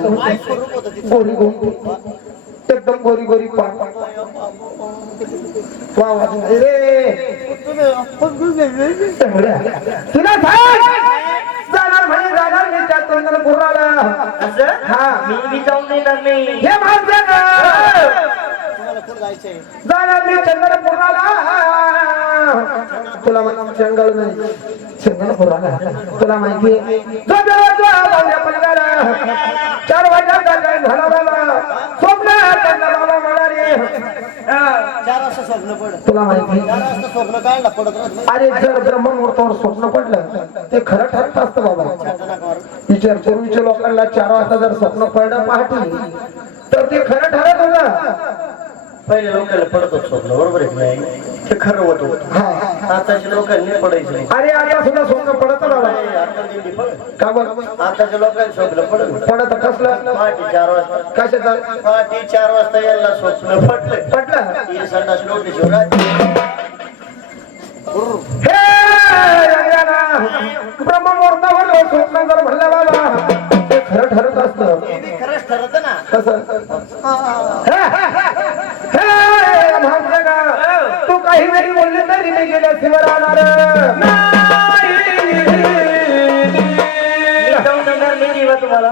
गोरी गोरी एकदम गोरी गोरी वा वा रे तुला जाणार म्हणजे जाणार मी त्या तोंडाला पुराला हा मी जाऊन नाही हे जाणार मी तुला चंगळ नाही. तुला माहिती चार वाजता स्वप्न वाजता स्वप्न पड तुला माहिती? चार पडत राहत अरे जर ब्रह्ममुहूर्तावर स्वप्न पडलं ते खरं ठरत असतं बाबा. विचार पूर्वीच्या लोकांना चार वाजता जर स्वप्न पडलं पहाटे तर ते खरं ठरत होतं. पहिले लोकांना पडत स्वप्न बरोबर आहे ते खरं होत. होत हा आताच्या लोकांनी पडायचं नाही. अरे आता सुद्धा स्वप्न पडत. का आताच्या लोकांनी स्वप्न पडत पडत कसलं? पहाटे चार वाजता. कशाचं? पहाटे चार वाजता यायला स्वप्न पडलं. पडलं हे संडास लोटे शिवराज हे स्वप्न जर म्हणलं बाबा ते खरं ठरत असतं. ते खरंच ठरत ना. कसं? काही नाही बोलले तरी मी गेल्याशिवाय राहणार. नाही. तुम्हाला.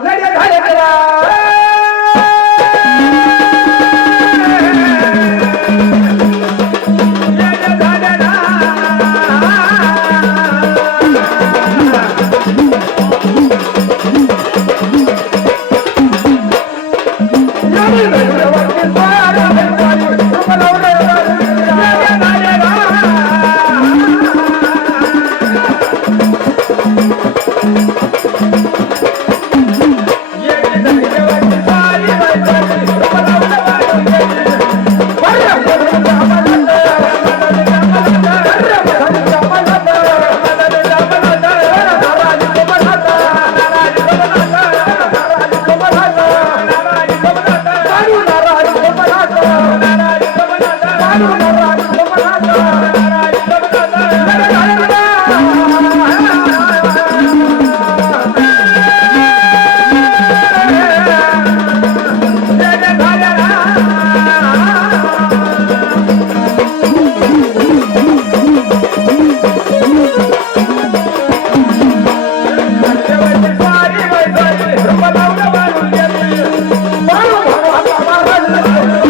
他妈的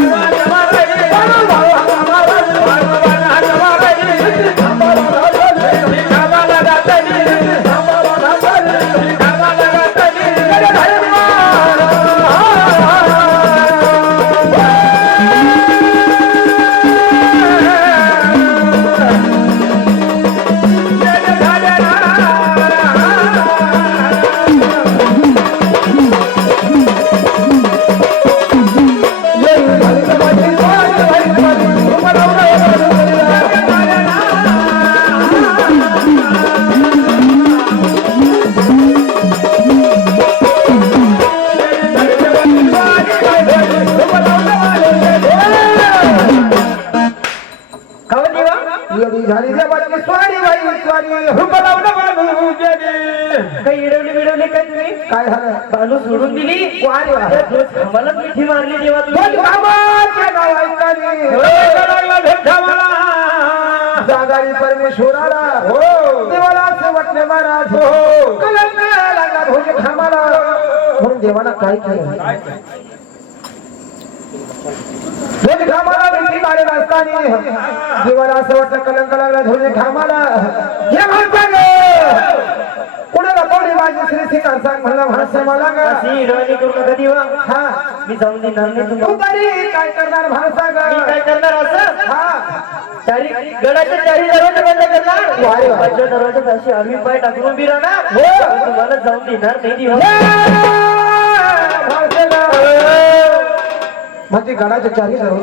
झाली देवाची स्वारी बाई स्वारी. हुकलावलं बाबू गेली. काही इडवली बिडवली काय तुम्ही काय झालं? बालू सोडून दिली. वारे. आम्हाला मिठी मारली दोन तुम्ही. मला जागारी परमेश्वराला. हो. देवाला असं वाटलं महाराज. हो. कलंक लागला भोजे खामाला म्हणून देवाला काय केलं? घामाला भेटी असताना देवाला असं वाटलं कलंक लागला धोजे घामाला हे कुणाला कोणी माझी श्री शिकार सांग म्हणला भाषा मला हा. मी जाऊन देणार नाही तू तरी काय करणार भाषा काय करणार असं? हा. चारी गडाच्या चारी दरवाजे बंद करणार. दरवाजात अशी आम्ही पाय टाकून हो. तुम्हाला जाऊन देणार नाही म्हणजे गडाच्या चारी टाकणार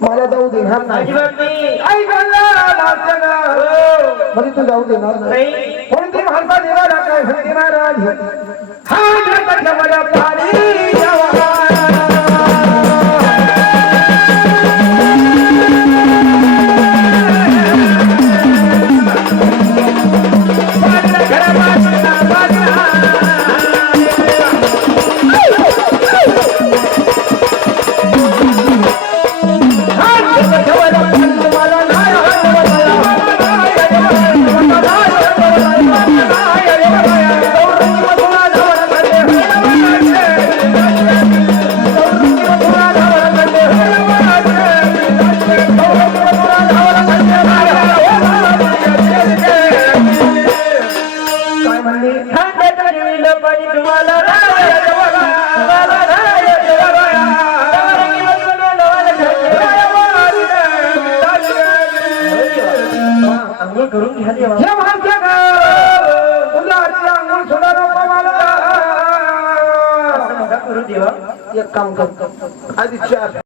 मला जाऊ देणार नाही. ऐक म्हणजे तू जाऊ देणार नाही. कोणती माणसा देवाला काय म्हणते महाराज? हा पाणी एक काम कर. आधी चार